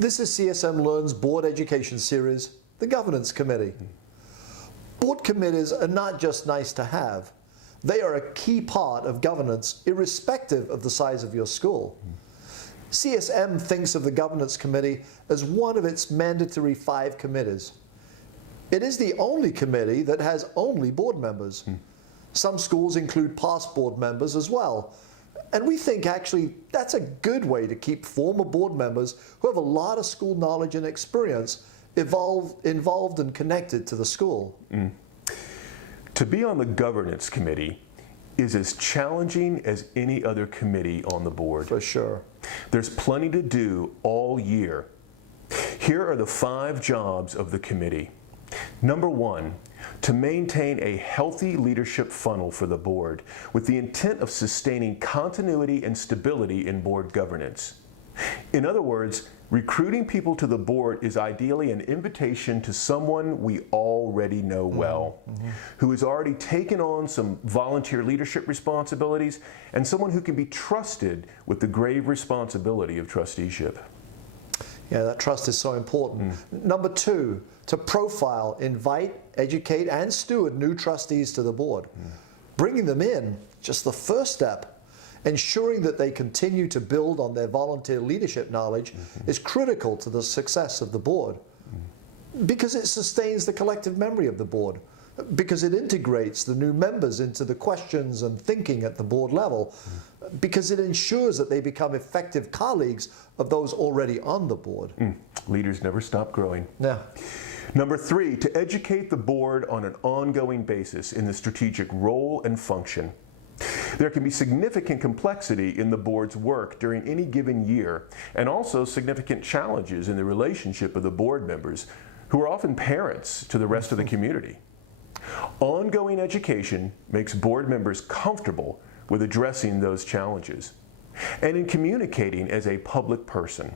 This is CSM Learn's Board Education Series, the Governance Committee. Board committees are not just nice to have. They are a key part of governance, irrespective of the size of your school. CSM thinks of the Governance Committee as one of its mandatory 5 committees. It is the only committee that has only board members. Some schools include past board members as well. And we think actually that's a good way to keep former board members who have a lot of school knowledge and experience involved and connected to the school. To be on the Governance Committee is as challenging as any other committee on the board. For sure. There's plenty to do all year. Here are the 5 jobs of the committee. Number 1, to maintain a healthy leadership funnel for the board with the intent of sustaining continuity and stability in board governance. In other words, recruiting people to the board is ideally an invitation to someone we already know well, who has already taken on some volunteer leadership responsibilities, and someone who can be trusted with the grave responsibility of trusteeship. Yeah, that trust is so important. Number 2, to profile, invite, educate, and steward new trustees to the board. Bringing them in, just the first step. Ensuring that they continue to build on their volunteer leadership knowledge is critical to the success of the board. Because it sustains the collective memory of the board. Because it integrates the new members into the questions and thinking at the board level. Because it ensures that they become effective colleagues of those already on the board. Leaders never stop growing. Yeah. Number 3, to educate the board on an ongoing basis in the strategic role and function. There can be significant complexity in the board's work during any given year, and also significant challenges in the relationship of the board members, who are often parents to the rest of the community. Ongoing education makes board members comfortable with addressing those challenges and in communicating as a public person.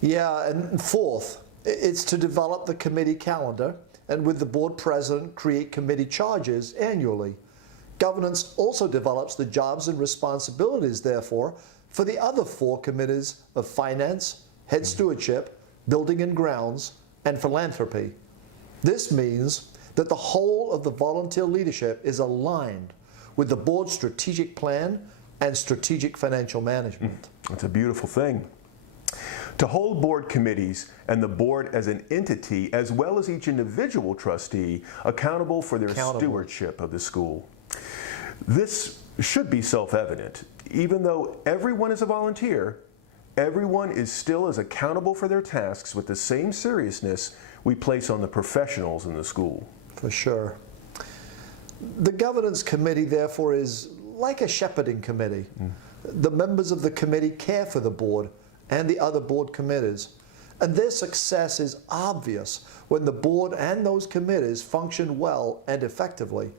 Yeah, and 4th, it's to develop the committee calendar and with the board president create committee charges annually. Governance also develops the jobs and responsibilities, therefore, for the other 4 committees of finance, head stewardship, building and grounds, and philanthropy. This means that the whole of the volunteer leadership is aligned with the board's strategic plan and strategic financial management. That's a beautiful thing. To hold board committees and the board as an entity, as well as each individual trustee, accountable for their stewardship of the school. This should be self-evident. Even though everyone is a volunteer, everyone is still as accountable for their tasks with the same seriousness we place on the professionals in the school. For sure. The Governance Committee, therefore, is like a shepherding committee. The members of the committee care for the board and the other board committees. And their success is obvious when the board and those committees function well and effectively.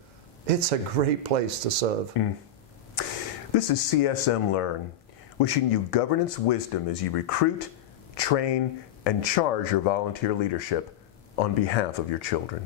It's a great place to serve. This is CSM Learn, wishing you governance wisdom as you recruit, train, and charge your volunteer leadership on behalf of your children.